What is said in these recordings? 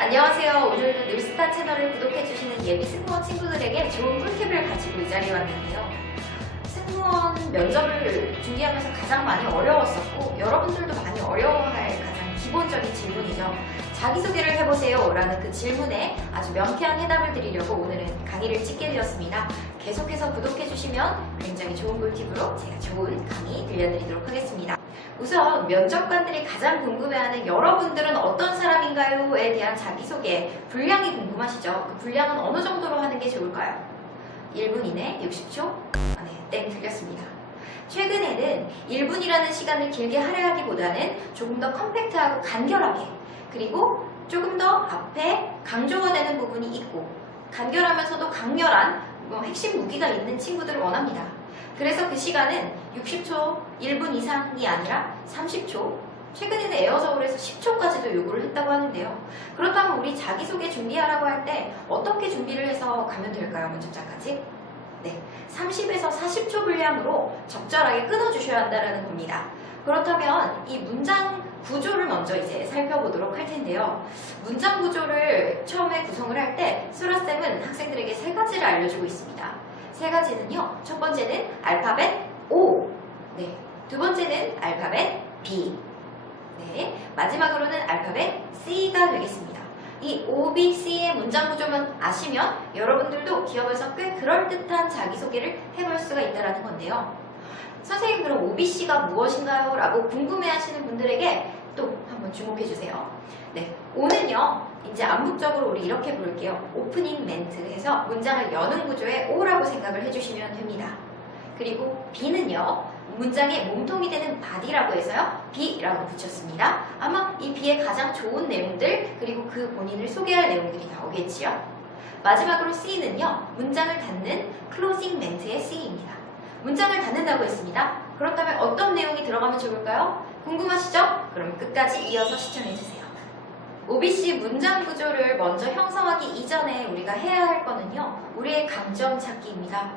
안녕하세요. 오늘도 늘스타 채널을 구독해주시는 예비 승무원 친구들에게 좋은 꿀팁을 가지고 이 자리에 왔는데요. 승무원 면접을 준비하면서 가장 많이 어려웠었고 여러분들도 많이 어려워할 가장 기본적인 질문이죠. 자기소개를 해보세요 라는 그 질문에 아주 명쾌한 해답을 드리려고 오늘은 강의를 찍게 되었습니다. 계속해서 구독해주시면 굉장히 좋은 꿀팁으로 제가 좋은 강의 들려드리도록 하겠습니다. 우선 면접관들이 가장 궁금해하는 여러분들은 어떤 사람인가요?에 대한 자기소개 분량이 궁금하시죠? 그 분량은 어느 정도로 하는 게 좋을까요? 1분 이내 60초? 땡 틀렸습니다. 최근에는 1분이라는 시간을 길게 할애하기보다는 조금 더 컴팩트하고 간결하게, 그리고 조금 더 앞에 강조가 되는 부분이 있고 간결하면서도 강렬한 핵심 무기가 있는 친구들을 원합니다. 그래서 그 시간은 60초, 1분 이상이 아니라 30초, 최근에는 에어서울에서 10초까지도 요구를 했다고 하는데요. 그렇다면 우리 자기소개 준비하라고 할 때 어떻게 준비를 해서 가면 될까요? 면접장까지? 네, 30에서 40초 분량으로 적절하게 끊어주셔야 한다는 겁니다. 그렇다면 이 문장 구조를 먼저 이제 살펴보도록 할 텐데요. 문장 구조를 처음에 구성을 할 때 수라쌤은 학생들에게 3가지를 알려주고 있습니다. 3가지는요. 첫 번째는 알파벳 O, 네, 두 번째는 알파벳 B, 네, 마지막으로는 알파벳 C가 되겠습니다. 이 O, B, C의 문장 구조만 아시면 여러분들도 기업에서 꽤 그럴듯한 자기소개를 해볼 수가 있다는 건데요. 선생님, 그럼 O, B, C가 무엇인가요? 라고 궁금해하시는 분들에게 또 한번 주목해주세요. 네, O는요, 이제 암묵적으로 우리 이렇게 부를게요. 오프닝 멘트 해서 문장을 여는 구조의 O라고 생각을 해주시면 됩니다. 그리고 B는요, 문장의 몸통이 되는 body라고 해서요, B라고 붙였습니다. 아마 이 B의 가장 좋은 내용들, 그리고 그 본인을 소개할 내용들이 나오겠지요. 마지막으로 C는요, 문장을 닫는 클로징 멘트의 C입니다. 문장을 닫는다고 했습니다. 그렇다면 어떤 내용이 들어가면 좋을까요? 궁금하시죠? 그럼 끝까지 이어서 시청해주세요. OBC 문장 구조를 먼저 형성하기 이전에 우리가 해야 할 거는요, 우리의 강점 찾기입니다.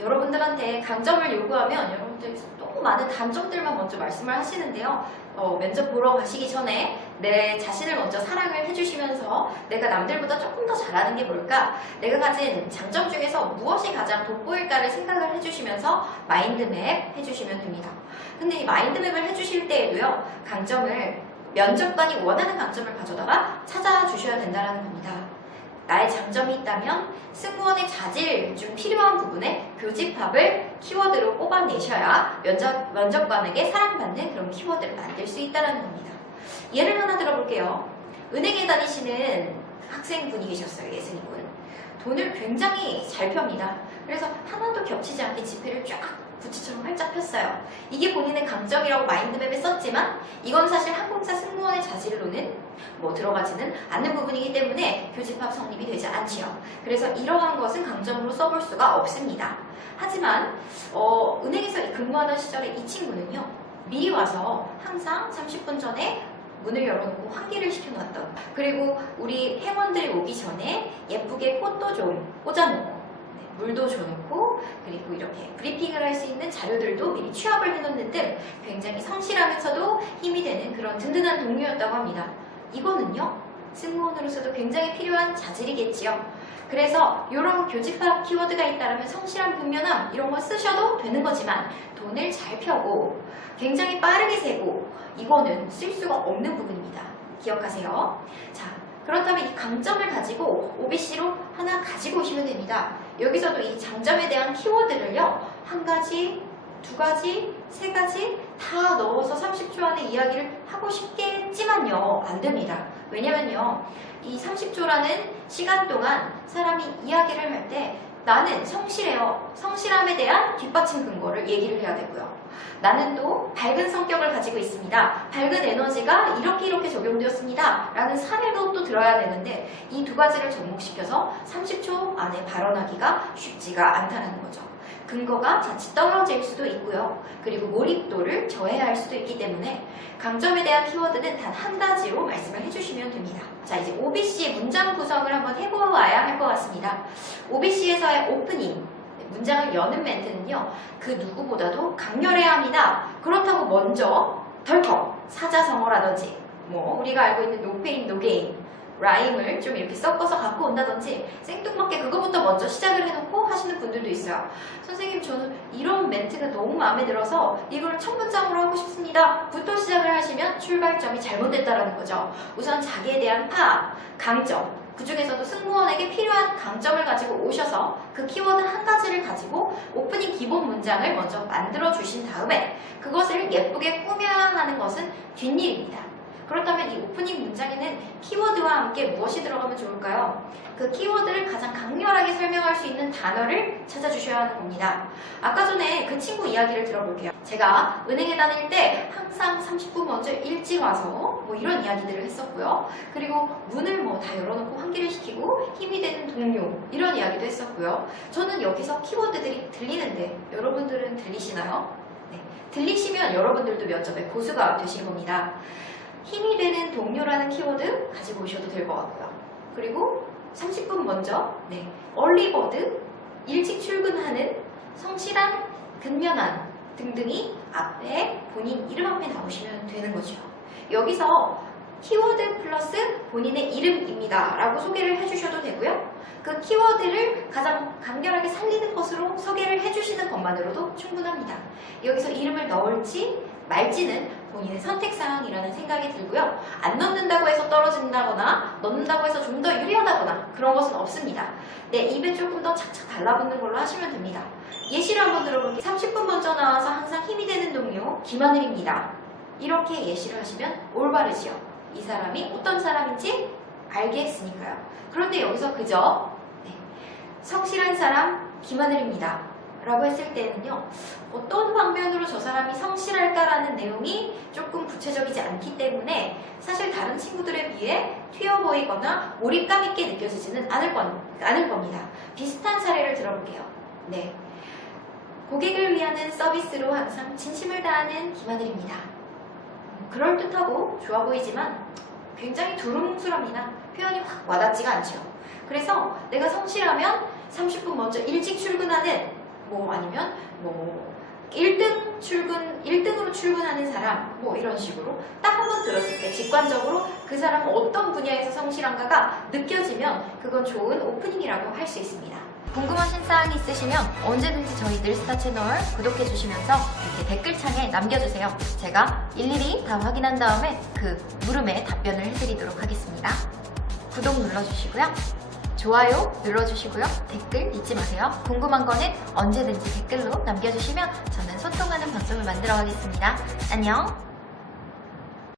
여러분들한테 강점을 요구하면 여러분들이 너무 많은 단점들만 먼저 말씀을 하시는데요. 면접 보러 가시기 전에 내 자신을 먼저 사랑을 해주시면서 내가 남들보다 조금 더 잘하는 게 뭘까? 내가 가진 장점 중에서 무엇이 가장 돋보일까를 생각을 해주시면서 마인드맵 해주시면 됩니다. 근데 이 마인드맵을 해주실 때에도요, 강점을 면접관이 원하는 강점을 가져다가 찾아주셔야 된다는 겁니다. 나의 장점이 있다면 승무원의 자질 중 필요한 부분에 교집합을 키워드로 뽑아내셔야 면접관에게 사랑받는 그런 키워드를 만들 수 있다는 겁니다. 예를 하나 들어볼게요. 은행에 다니시는 학생분이 계셨어요. 예승이분. 돈을 굉장히 잘 펴니다. 그래서 하나도 겹치지 않게 지폐를 쫙 부치처럼 활짝 폈어요. 이게 본인의 강점이라고 마인드맵에 썼지만 이건 사실 항공사 승무원의 자질로는 들어가지는 않는 부분이기 때문에 교집합 성립이 되지 않지요. 그래서 이러한 것은 강점으로 써볼 수가 없습니다. 하지만 은행에서 근무하던 시절에 이 친구는요, 미리 와서 항상 30분 전에 문을 열어놓고 환기를 시켜놨던, 그리고 우리 회원들이 오기 전에 예쁘게 꽃도 좀 꽂아놓고 물도 줘놓고, 그리고 이렇게 브리핑을 할 수 있는 자료들도 미리 취합을 해놓는 등 굉장히 성실하면서도 힘이 되는 그런 든든한 동료였다고 합니다. 이거는요, 승무원으로서도 굉장히 필요한 자질이겠지요. 그래서 이런 교집합 키워드가 있다면 성실한 분면함 이런 거 쓰셔도 되는 거지만 돈을 잘 펴고 굉장히 빠르게 세고 이거는 쓸 수가 없는 부분입니다. 기억하세요. 자, 그렇다면 이 강점을 가지고 OBC로 하나 가지고 오시면 됩니다. 여기서도 이 장점에 대한 키워드를요, 1가지, 2가지, 3가지 다 넣어서 30초 안에 이야기를 하고 싶겠지만요, 안 됩니다. 왜냐면요, 이 30초라는 시간 동안 사람이 이야기를 할 때 나는 성실해요. 성실함에 대한 뒷받침 근거를 얘기를 해야 되고요. 나는 또 밝은 성격을 가지고 있습니다. 밝은 에너지가 이렇게 적용되었습니다. 라는 사례도 또 들어야 되는데 이 2가지를 접목시켜서 30초 안에 발언하기가 쉽지가 않다는 거죠. 근거가 자칫 떨어질 수도 있고요. 그리고 몰입도를 저해할 수도 있기 때문에 강점에 대한 키워드는 단 1가지로 말씀을 해주시면 됩니다. 자, 이제 OBC 문장 구성을 한번 해보아야 할 것 같습니다. OBC에서의 오프닝, 문장을 여는 멘트는요, 그 누구보다도 강렬해야 합니다. 그렇다고 먼저 덜컥 사자성어라든지 우리가 알고 있는 노페인 노게인 라임을 좀 이렇게 섞어서 갖고 온다든지 생뚱맞게 그거부터 먼저 시작을 해놓고 하시는 분들도 있어요. 선생님, 저는 이런 멘트가 너무 마음에 들어서 이걸 첫 문장으로 하고 싶습니다 부터 시작을 하시면 출발점이 잘못됐다라는 거죠. 우선 자기에 대한 파악, 강점, 그 중에서도 승무원에게 필요한 강점을 가지고 오셔서 그 키워드 한 가지를 가지고 오프닝 기본 문장을 먼저 만들어 주신 다음에 그것을 예쁘게 꾸며야 하는 것은 뒷일입니다. 그렇다면 이 오프닝 문장에는 키워드와 함께 무엇이 들어가면 좋을까요? 그 키워드를 가장 강렬하게 설명할 수 있는 단어를 찾아주셔야 하는 겁니다. 아까 전에 그 친구 이야기를 들어볼게요. 제가 은행에 다닐 때 항상 30분 먼저 일찍 와서 뭐 이런 이야기들을 했었고요. 그리고 문을 뭐 다 열어놓고 환기를 시키고 힘이 되는 동료, 이런 이야기도 했었고요. 저는 여기서 키워드들이 들리는데 여러분들은 들리시나요? 네, 들리시면 여러분들도 면접에 고수가 되실 겁니다. 힘이 되는 동료라는 키워드 가지고 오셔도 될 것 같고요. 그리고 30분 먼저, 얼리버드, 일찍 출근하는, 성실한, 근면한 등등이 앞에 본인 이름 앞에 나오시면 되는 거죠. 여기서 키워드 플러스 본인의 이름입니다 라고 소개를 해주셔도 되고요. 그 키워드를 가장 간결하게 살리는 것으로 소개를 해주시는 것만으로도 충분합니다. 여기서 이름을 넣을지 말지는 본인의 선택사항이라는 생각이 들고요. 안 넣는다고 해서 떨어진다거나 넣는다고 해서 좀 더 유리하다거나 그런 것은 없습니다. 네, 입에 조금 더 착착 달라붙는 걸로 하시면 됩니다. 예시를 한번 들어볼게요. 30분 먼저 나와서 항상 힘이 되는 동료 김하늘입니다. 이렇게 예시를 하시면 올바르지요. 이 사람이 어떤 사람인지 알게 했으니까요. 그런데 여기서 그저 성실한 사람 김하늘입니다 라고 했을 때는요, 어떤 방면으로 저 사람이 성실할까라는 내용이 조금 구체적이지 않기 때문에 사실 다른 친구들에 비해 튀어 보이거나 몰입감 있게 느껴지지는 않을 겁니다. 비슷한 사례를 들어볼게요. 네, 고객을 위하는 서비스로 항상 진심을 다하는 김하늘입니다. 그럴듯하고 좋아 보이지만 굉장히 두루뭉술합니다. 표현이 확 와닿지가 않죠. 그래서 내가 성실하면 30분 먼저 일찍 출근하는, 아니면 1등으로 출근하는 사람, 이런 식으로 딱 한 번 들었을 때 직관적으로 그 사람은 어떤 분야에서 성실한가가 느껴지면 그건 좋은 오프닝이라고 할 수 있습니다. 궁금하신 사항이 있으시면 언제든지 저희 늘스타 채널 구독해 주시면서 이렇게 댓글창에 남겨주세요. 제가 일일이 다 확인한 다음에 그 물음에 답변을 해드리도록 하겠습니다. 구독 눌러주시고요. 좋아요 눌러주시고요. 댓글 잊지 마세요. 궁금한 거는 언제든지 댓글로 남겨주시면 저는 소통하는 방송을 만들어 가겠습니다. 안녕!